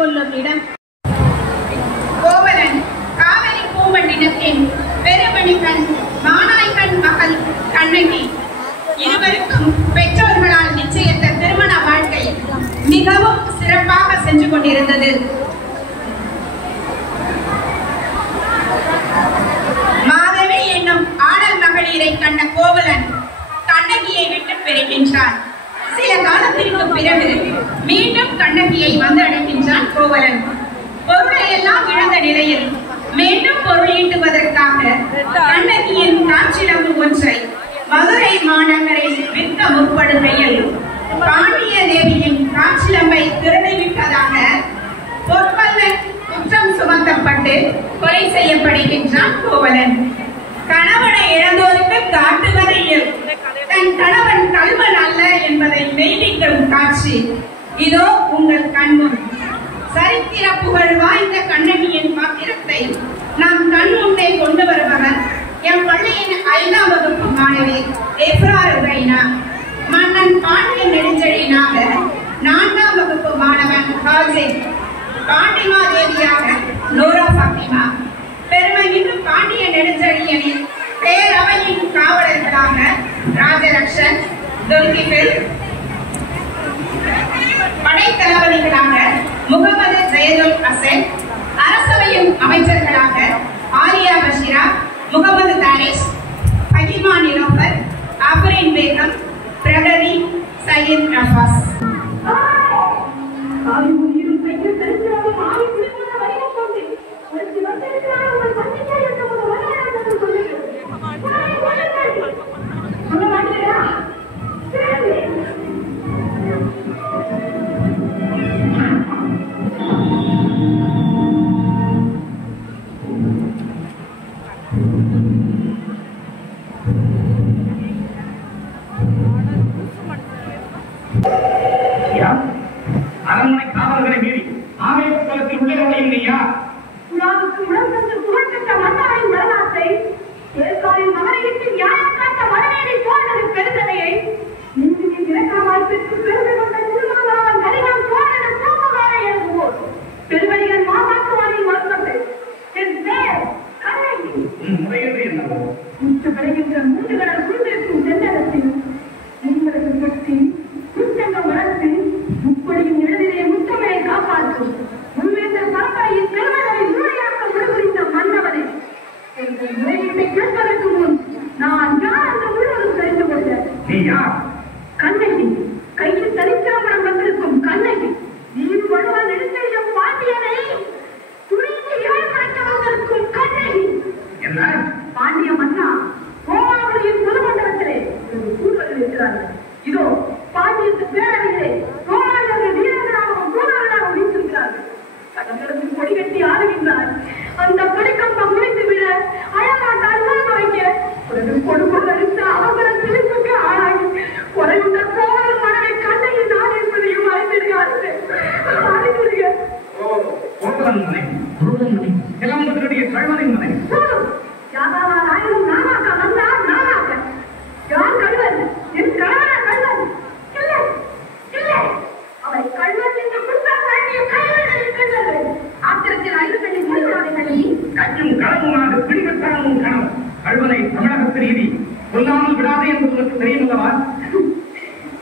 கொள்ளும் இடம். கோவலன் காவிரி பூம்பட்டினத்தின் பெருமணிக்கண் மானாய்கண் மகள் கண்ணகி இருவருக்கும் பெற்றோர்களால் நிச்சயித்த திருமண வாழ்க்கை மிகவும் சிறப்பாக சென்று கொண்டிருந்தது. மாதவி என்னும் ஆடல் மகளிரை கண்ட கோவலன் கண்ணகியை விட்டு பிரிகின்றான். சில காலத்திற்கு பிறகு மீண்டும் கண்ணகியை வந்து அடைகின்றான் கோவலன். பொருளை எல்லாம் இழந்த நிலையில் மீண்டும் பொருளீட்டுவதற்காக கண்ணகியின் காட்சிலம்பு ஒன்றை மதுரை மாநகரில் விற்க முற்படுகையில் பாண்டிய தேவியின் காட்சிலம்பை திருடிவிட்டதாக பொற்பல்லன் குற்றம் சுமத்தப்பட்டு கொலை செய்யப்படுகின்றான் கோவலன். கணவனை இழந்தோருக்கு காட்டுவதையில் தன் கணவன் கல்வன் அல்ல என்பதை மெய்ப்பிக்கும் காட்சி இதோ உங்கள் கண்முன். சரித்திர புகழ் வாய்ந்த கண்ணகியின் பாத்திரத்தை நாம் கண் முன்னே கொண்டு வருபவர் எம் பள்ளியின் 5ஆம் வகுப்பு மாணவி எப்ரார் உரைனா. மன்னன் பாண்டிய நெடுஞ்செழியனாக 4ஆம் வகுப்பு மாணவன் காசிம். பாண்டிமா தேவியாக நூரா பாத்திமா. பெருமைமிகு பாண்டிய நெடுஞ்செழியனின் பேரவையின் காவலர்களாக ராஜலட்சன், துல்கிபில். படைத்தளபதிகளாக முகமது ஜயதுல் ஹசன். அரசவையின் அமைச்சர்களாக ஆலியா பஷீரா, முகமது தாரிஸ், ஹகிமா நிலோபர், ஆஃபரின் பேகம், பிரகதி, சையத் நவாஸ். அரண்மனை காவலர்களை மீறி ஆவேசத்தில் உள்ளே நுழையுங்கய்யா. உலகுக்கு உடம்பு புகழ்பெற்ற மன்னரின் வரலாற்றை ஏற்காலின் மகனையிட்டு நியாயம் காட்ட வரவேறி சோழனது பெருந்தலையை நீதியின் இலக்கணமாய் பெற்று பெருமை கொண்ட திருமாவளவன் கரிகால் சோழனது பூம்புகாரை எழுதுவோர் பெருவழிகள் மாமாக்குவாரின் மருந்தது என் பெயர் கண்ணகி. முறையது என்னவோ உற்று விளைகின்ற மூன்று கடல் குழுவிற்கும் தென்னகத்தில் உங்களுக்கு கட்டி குற்றங்கள் வளர்த்து முப்படியும் எழுதிலே முத்தமையை காப்பாற்றும் முன்வேந்தர் பரம்பரையின் பெருமளவை முறையாக்க விடுபுரிந்த மன்னவனை எங்கள் முறையீட்டை கேட்பதற்கு முன் நான் யார் என்று முழுவதும் தெரிந்து கொண்டேன். நீ யார்? கண்ணகி. கையில் தரித்திரம்பரம் வந்திருக்கும் கண்ணகி. நீர் வலுவ நெடுஞ்செழியன் பாண்டியனை துணிந்து இறைவரைக்க வந்திருக்கும் கண்ணகி. என்ன? பாண்டிய மன்னா கோமாவளியின் பொதுமண்டலத்திலே கூடுதல் இருக்கிறார்கள். இதோ பாண்டியத்து பேரவையிலே கோமாளியர்கள் வீரர்களாகவும் கூடுதலாகவும் வீசிருக்கிறார்கள். கடற்கரைக்கு கொடி கட்டி ஆடுகின்றார். அந்த கொடிக்கம்பம் முடித்து விட அயல்நாட்டால் முழுக்க வைக்க கொடுப்போர் அளித்த அவசர சிரிப்புக்கு ஆளாகி குறைந்த கோவலன் மனைவி கண்ணகி நான் என்பதையும் அறிந்திருக்கிறார்கள். கோவலன் மனை, குருவன் மனை, இளம்பதனுடைய கல்வனின் மனை. யாதாவா நாயனும் நானாக்க வந்தார் நானாக்க. யார் கல்வன்? என் கணவனா கல்வன்? இல்லை இல்லை, அவரை கல்வன் என்று குற்றம் சாட்டிய கைவர்கள் இருக்கின்றது. ஆத்திரத்தில் ஐந்து முடிவுகளை கல்வி கட்டும் களவுமாக பிடிக்கத்தனமும் கனவு. கல்வனை தமிழகத்தில் நீதி கொல்லாமல் விடாதே என்று உங்களுக்கு தெரியும் அல்லவா?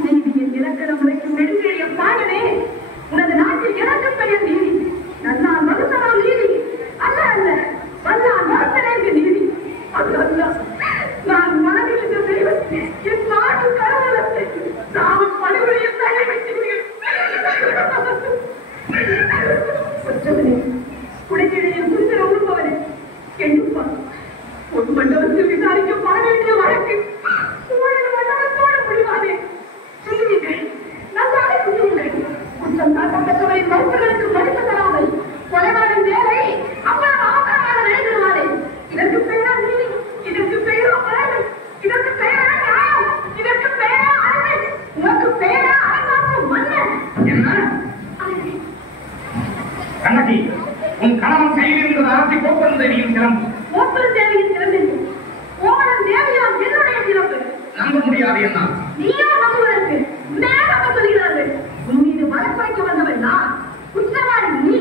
நீதியின் இலக்கணம் உரைக்கும் நெடுஞ்செழிய பாடனே, உனது நாட்டில் எனக்கு பெயர் நீதி. நன்னால் மறுத்தனால் நீதி அல்ல அல்ல, வல்லால் மறுத்தனேற்கு நீதி அல்ல அல்ல. நான் மனதில் இந்த தெய்வம் என் நாடு கடவுளத்தை நாமும் பணிபுரியும் தலைமைத்தீர்கள். குடைச்செடியின் குந்திர உருப்பவனே, எண்ணுப்பா ஒரு மண்டபத்தில் விசாரிக்கப்பட வேண்டிய வழக்கு உங்களது மண்டபத்தோடு முடிவாதே. சொல்லுவீர்கள், நன்றாக சொல்லுவீர்கள். குற்றம் சாட்டப்பட்டவரின் மருத்துவர்களுக்கு மதிப்பு தராமல் கொலைவாதம் வேலை அவ்வளவு அவசரமாக நடைபெறுவாரே. இதற்கு பெயரா நீதி, இதற்கு பெயரா பலன், இதற்கு பெயரா நியாயம், இதற்கு பெயரா அருமை, உனக்கு பெயரா அரசாங்கம் மன்னன். என்ன? கண்ணகி, உன் கணவன் கையில் இருந்தது அரசி கோப்பன் தேவியின் சிறம்பு. கோப்பன் தேவியின் சிறந்து கோவலன் தேவியாம் என்னுடைய சிறப்பு. நம்ப முடியாது என்ன? நீயா நம்புவதற்கு மேலாக சொல்கிறார்கள். உன் மீது வழக்கு வைக்க வந்தவன் நான், குற்றவாளி நீ.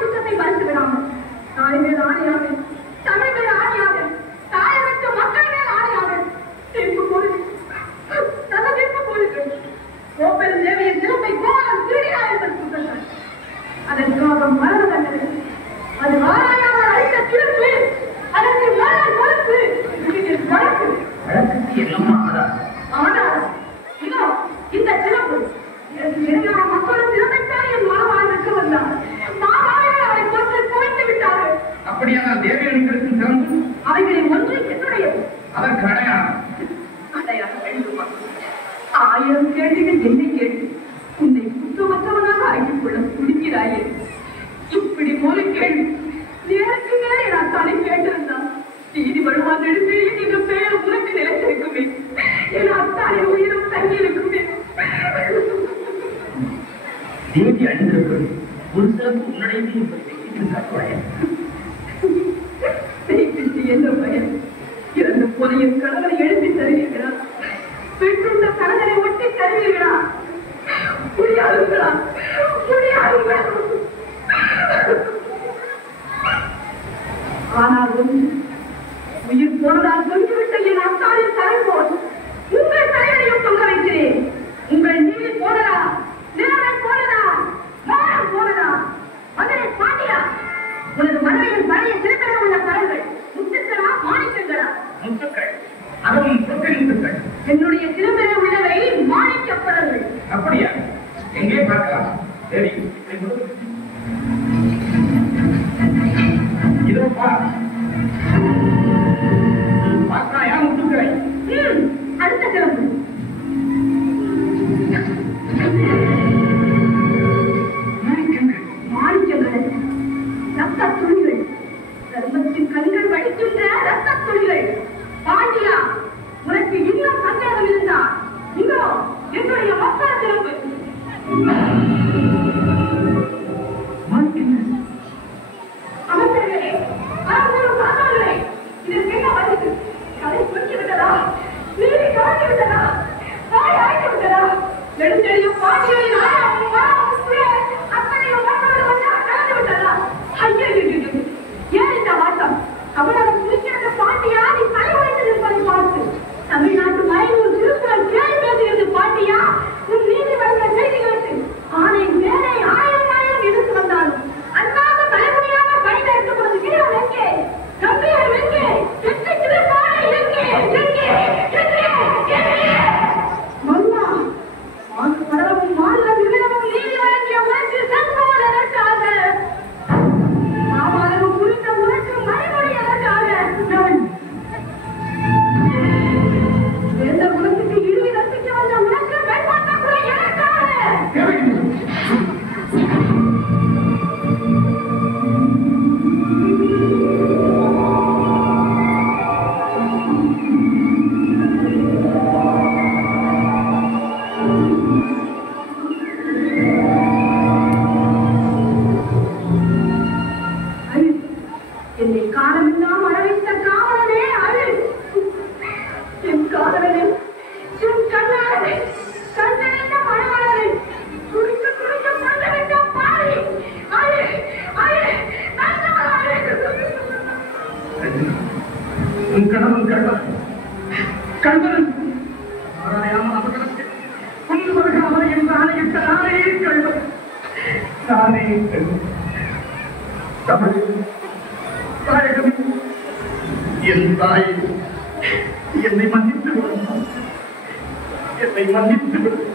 குற்றத்தை மறுத்து விடாமல் தாய் மேல் ஆணையாக, தமிழ் மேல் ஆணையாக, தாயகத்து மக்கள் மேல் ஆணையாக தீர்ப்பு போடுங்கள். நல்ல தீர்ப்பு போடுங்கள். கோப்பெரும் தேவியின் சிறப்பை கோலம் திருடினா என்பது குற்றச்சாட்டு. அதற்காக மரண தண்டனை, அது ஆராயாமல் அளித்த தீர்ப்பு, அதற்கு மரண மறுப்பு, வழக்கு என்னம்மா ஆனால் இதோ இந்த சிறப்பு இணையான மக்களும் சிறப்பைத்தான் என் மாமாவிற்கு வந்தார். மாமாவே அவரை கொன்று குவித்து விட்டார்கள். அப்படியான தேவியர்களுக்கு சிறப்பு அவைகளில் ஒன்று என்னுடையது. அதற்கு அடையாளம் அடையாளம் வேண்டுமா? 1000 கேள்விகள் என்னை கேட்டு உன்னை குற்றமற்றவனாக ஆக்கிக் கொள்ள துடிக்கிறாயே. இப்படி ஒரு கேள்வி நேருக்கு நேரே நான் தனி கேட்டிருந்தான் நீதி வருவான் எழுதி இந்த பெயர் உனக்கு நிலைத்திருக்குமே, என் அத்தானை உயிரும் தங்கியிருக்குமே. தேவி அணிந்திருக்கிறது ஒரு சிறப்பு உன்னுடைய என்ன பயன்? இறந்து போன என் கணவனை எழுப்பி தருவீர்களா? பெற்றுள்ள கணவனை ஒட்டி தருவீர்களா? முடியாதுங்களா? முடியாதுங்களா? ஆனால் ஒன்று, உயிர் போனதால் தொங்கிவிட்ட என் அத்தாரின் தலை போல் உங்கள் தலைவரையும் தொங்க வைக்கிறேன். உங்கள் நீதி போனதா, நிலைமை போனதா, மானம் போனதா? மகனே பாண்டியா, உனது மனைவியின் பழைய சிறுத்தரம் உள்ள கரங்கள் முத்துக்களா மாணிக்கங்களா? முத்துக்கள், அதுவும் முத்துக்கள். என்னுடைய சிறுபெற உள்ளவை மாணிக்கப்படங்கள். அப்படியா? எங்கே பார்க்கலாம்? சரி, இதோ பார். பார்த்தாயா முத்துக்களை? அடுத்த சிறப்பு மாணிக்கங்கள், ரத்த துளிகள், தர்மத்தின் கண்கள் வடிக்கின்ற ரத்த துளிகள். பாண்டியா, உனக்கு இன்னும் சந்தேகம் இருந்தா இதோ என்னுடைய மக்கள் சிறப்பு. அமைச்சர்களே, அரசரும் சாதாரணே, இதற்கு என்ன பதில்? கதை குறித்து விட்டதா? நீதி கவர்ந்து விட்டதா? வாய் அழைத்து விட்டதா? நெடுஞ்செழியும் பாண்டியரின் ஆயாவும் மாறாவும் அத்தனையும் மக்களோடு ஒன்றாக கலந்து விட்டதா? ஐயோ, ஏன் இந்த வாட்டம்? தமிழகம் குறிக்கிறது பாண்டியா, நீ தலை வைத்து நிற்பதை பார்த்து தமிழ்நாட்டு மறைநூல் திருக்குறள் கேள்வி பேசுகிறது. பாண்டியா, உன் நீதி வழங்க செய்திகளுக்கு ஆணை மேலே 1000 எதிர்த்து வந்தாலும் அண்ணாக தலைமுறையாக பணிகள் எடுத்துக்கொண்டு வீரம் எங்கே? நம்பியார் எங்கே? எட்டு திருப்பாடை எங்கே? எங்கே? எங்கே? எங்கே? மன்னா, மாசு படவும் மாநில விவரமும் நீதி வழங்கிய உனக்கு செல்வோர் எதற்காக? மாமாதமும் குறித்த உனக்கு மறைமொழி எதற்காக? எந்த குலத்துக்கு இறுதி ரசிக்க வந்த உனக்கு மேற்பாட்ட குறை எதற்காக? என்னை காலமெல்லாம் அரவைத்த காவலனே அழு. என் காதலனே, என் கண்ணாளனே, கண்ணனைந்த மணவாளனே, குடிக்க குடிக்க கொண்டவிட்ட பாவி, அழு, அழு, நல்லவள் அழு. உன் கணவன் கள்வன் ஆராயாமல் அவர்களுக்கு கொண்டு வருக அவரை என்று ஆணையிட்ட நானே கள்வன். நானே கள்வன். தமிழ் தாயகமே, என் தாய், என்னை மன்னித்து விடும், என்னை மன்னித்து விடும்.